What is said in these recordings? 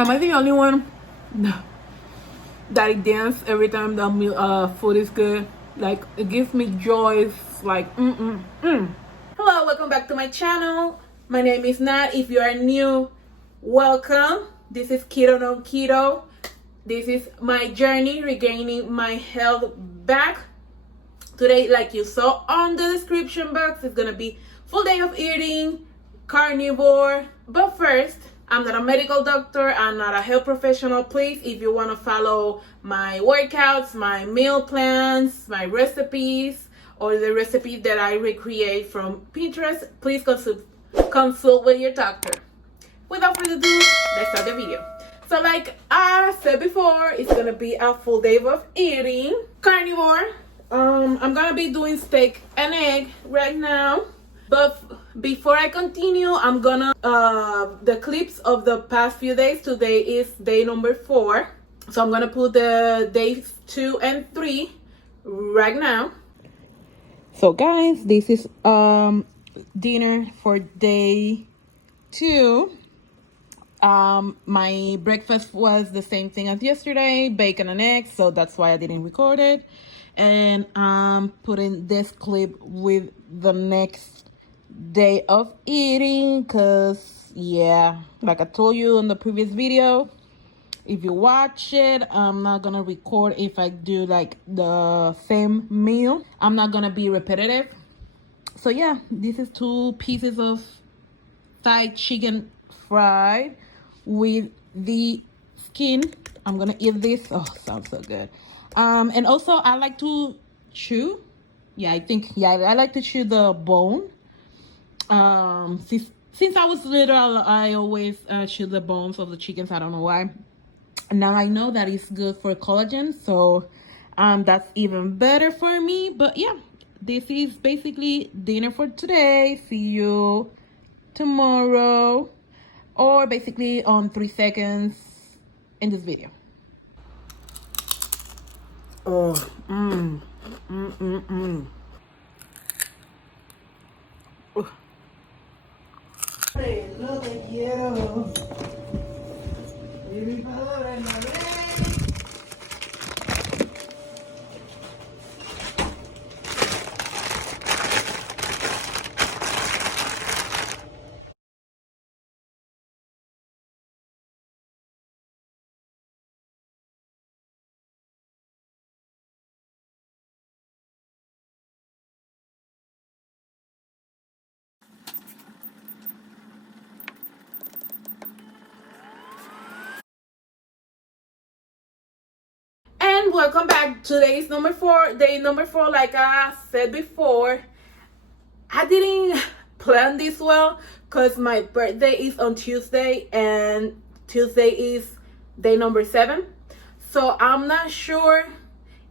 Am I the only one that it dance every time the food is good? Like, it gives me joy. It's like Hello, welcome back to my channel. My name is Nat. If you are new, welcome. This is Keto No Keto. This is my journey regaining my health back. Today, like you saw on the description box, it's gonna be full day of eating, carnivore. But first, I'm not a medical doctor, I'm not a health professional. Please, if you want to follow my workouts, my meal plans, my recipes, or the recipes that I recreate from Pinterest, please consult with your doctor. Without further ado, let's start the video. So like I said before, it's gonna be a full day of eating. Carnivore. I'm gonna be doing steak and egg right now. But before I continue, I'm gonna the clips of the past few days. Today is day number 4. So I'm gonna put the days 2 and 3 right now. So guys, this is dinner for day 2. My breakfast was the same thing as yesterday, bacon and eggs, so that's why I didn't record it. And I'm putting this clip with the next day of eating, because yeah, like I told you in the previous video, if you watch it, I'm not gonna record if I do like the same meal. I'm not gonna be repetitive. So yeah, this is 2 pieces of thigh chicken fried with the skin. I'm gonna eat this. Oh, sounds so good. And also I like to chew. I like to chew the bone. Since I was little, I always chew the bones of the chickens. I don't know why. Now I know that it's good for collagen, so that's even better for me. But yeah, this is basically dinner for today. See you tomorrow, or basically on 3 seconds in this video. Oh, Lo que quiero, y mi palabra en la ley. And welcome back. Today's number 4, day number 4. Like I said before, I didn't plan this well because my birthday is on Tuesday, and Tuesday is day number 7. So I'm not sure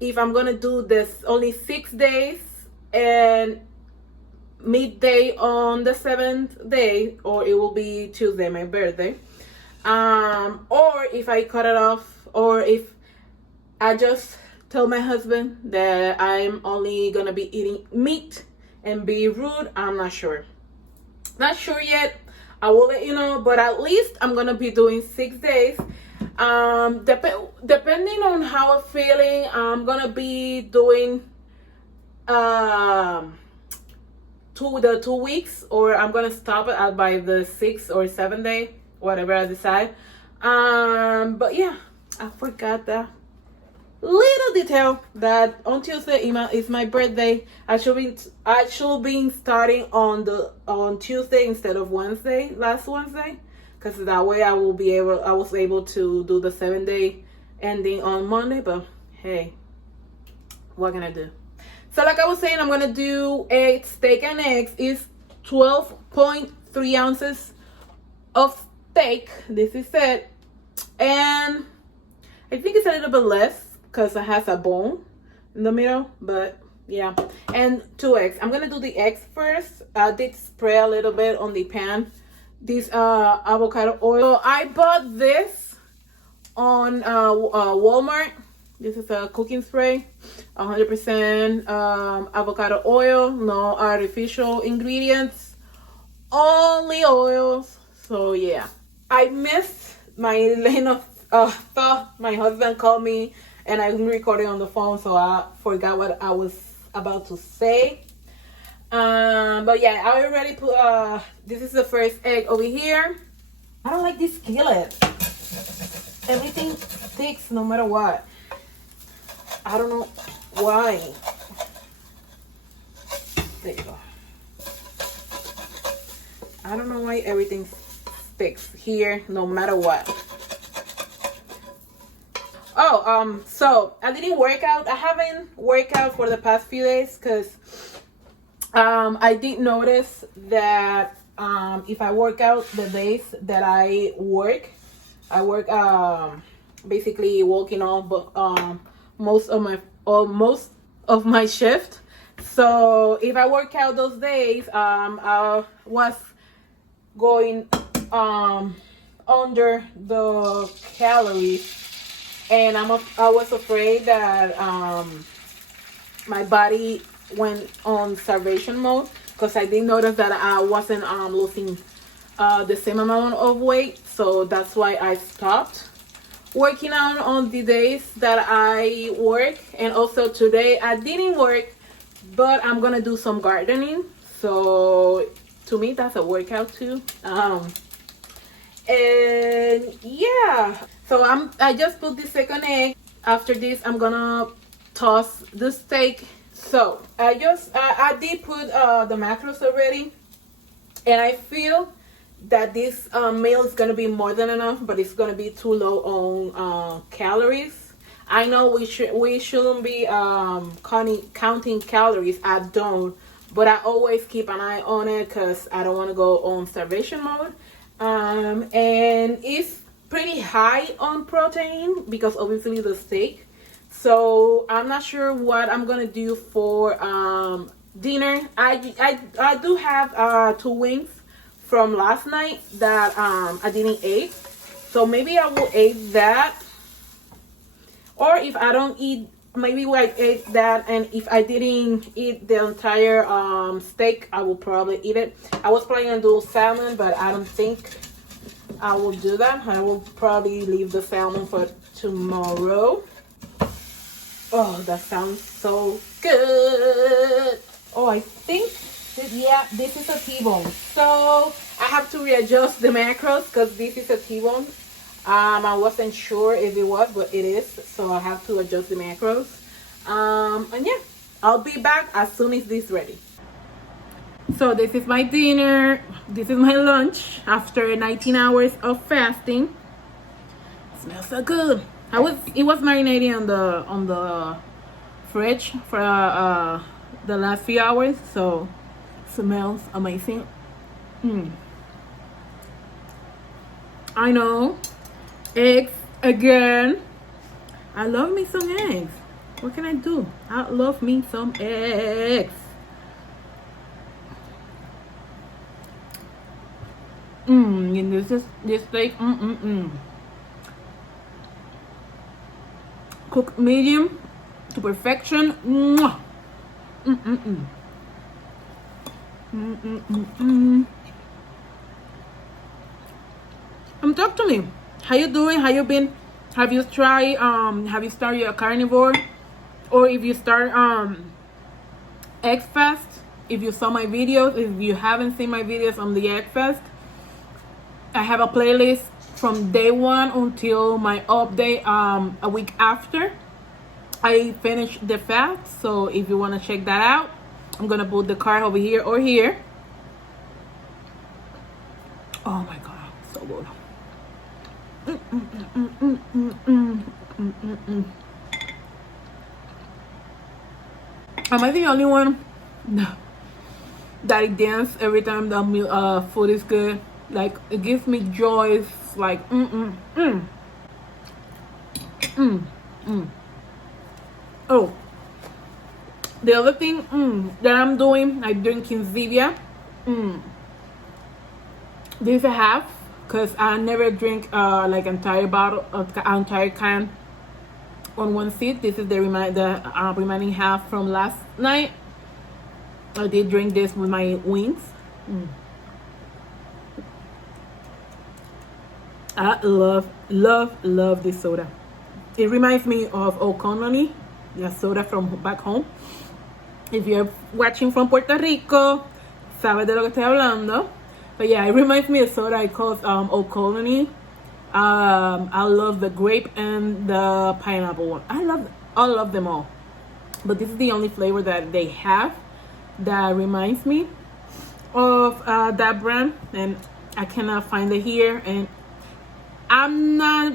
if I'm gonna do this only 6 days and midday on the 7th day, or it will be Tuesday, my birthday. Or if I cut it off, or if I just tell my husband that I'm only gonna be eating meat and be rude. I'm not sure. Not sure yet. I will let you know, but at least I'm gonna be doing 6 days. Depending on how I'm feeling, I'm gonna be doing 2 weeks, or I'm gonna stop it at by the 6th or 7th day, whatever I decide. But yeah, I forgot that little detail that on Tuesday is my birthday. I should be starting on Tuesday instead of last Wednesday, because that way I was able to do the 7-day ending on Monday. But hey, what can I do? So like I was saying, I'm gonna do a steak and eggs. Is 12.3 ounces of steak. This is it, and I think it's a little bit less because it has a bone in the middle, but yeah. And 2 eggs. I'm gonna do the eggs first. I did spray a little bit on the pan this avocado oil. I bought this on Walmart. This is a cooking spray, 100% avocado oil, no artificial ingredients, only oils. So yeah, I missed my lane of thought, my husband called me and I'm recording on the phone, so I forgot what I was about to say. But yeah, I already put this is the first egg over here. I don't like this skillet. Everything sticks no matter what. I don't know why. There you go. I don't know why everything sticks here no matter what. Oh, so I didn't work out. I haven't worked out for the past few days because I did notice that if I work out the days that I work basically walking on most of my shift. So if I work out those days, I was going under the calories, and I was afraid that my body went on starvation mode, because I did notice that I wasn't losing the same amount of weight. So that's why I stopped working out on the days that I work. And also today I didn't work, but I'm gonna do some gardening, so to me that's a workout too. And yeah, so I just put the second egg. After this I'm gonna toss the steak. So I did put the macros already, and I feel that this meal is gonna be more than enough, but it's gonna be too low on calories. I know we shouldn't be counting calories. I don't, but I always keep an eye on it because I don't want to go on starvation mode. And it's pretty high on protein because obviously the steak. So I'm not sure what I'm gonna do for dinner. I do have 2 wings from last night that I didn't eat, so maybe I will eat that. Or if I don't eat, maybe I ate that, and if I didn't eat the entire steak, I will probably eat it. I was planning on doing salmon, but I don't think I will do that. I will probably leave the salmon for tomorrow. Oh, that sounds so good. Oh, I think yeah, this is a T-bone. So I have to readjust the macros because this is a T-bone. I wasn't sure if it was, but it is. So I have to adjust the macros. And yeah, I'll be back as soon as this is ready. So this is my dinner. This is my lunch after 19 hours of fasting. It smells so good. It was marinating on the fridge for the last few hours, so it smells amazing. I know. Eggs again. I love me some eggs. What can I do? I love me some eggs. And this steak. Cooked medium to perfection. Talk to me. How you doing? How you been? Have you tried have you started a carnivore, or if you start egg fast? If you saw my videos, if you haven't seen my videos on the egg fast, I have a playlist from day 1 until my update a week after I finished the fast. So if you want to check that out, I'm gonna put the card over here or here. Oh my god, so good. Am I the only one that I dance every time the food is good? Like, it gives me joy. It's like Oh, the other thing that I'm doing, I'm drinking Zevia. This is a half, because I never drink like entire bottle, entire can on one sip. This is the remaining half from last night. I did drink this with my wings. I love this soda. It reminds me of Ocononi, the soda from back home. If you're watching from Puerto Rico, sabes de lo que estoy hablando. But yeah, it reminds me of soda I call Ocononi. I love the grape and the pineapple one. I love them all. But this is the only flavor that they have that reminds me of that brand, and I cannot find it here, and I'm not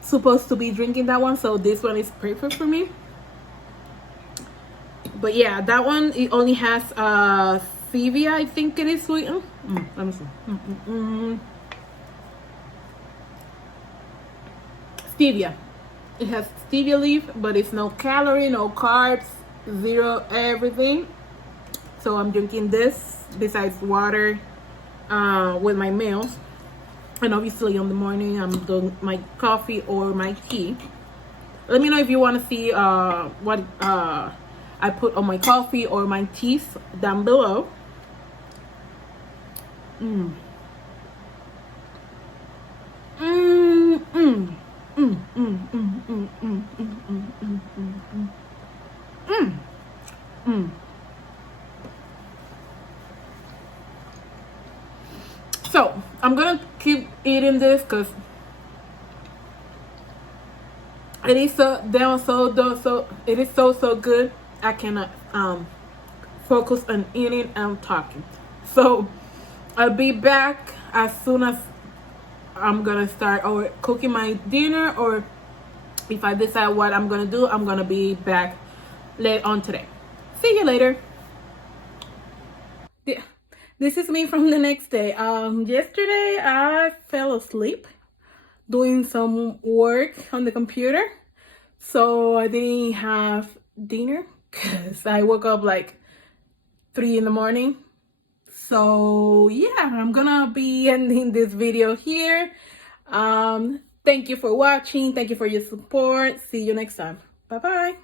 supposed to be drinking that one, so this one is perfect for me. But yeah, that one, it only has stevia, I think it is sweetened. Let me see. Stevia. It has stevia leaf, but it's no calorie, no carbs, zero everything. So I'm drinking this besides water with my meals. And obviously in the morning I'm doing my coffee or my tea. Let me know if you want to see what I put on my coffee or my teas down below. So I'm gonna keep eating this because it is it is so good. I cannot focus on eating and talking. So I'll be back as soon as I'm gonna start or cooking my dinner, or if I decide what I'm gonna do, I'm gonna be back later on today. See you later. Yeah. This is me from the next day. Yesterday I fell asleep doing some work on the computer, so I didn't have dinner because I woke up like 3 in the morning. So yeah, I'm gonna be ending this video here. Thank you for watching. Thank you for your support. See you next time. Bye bye.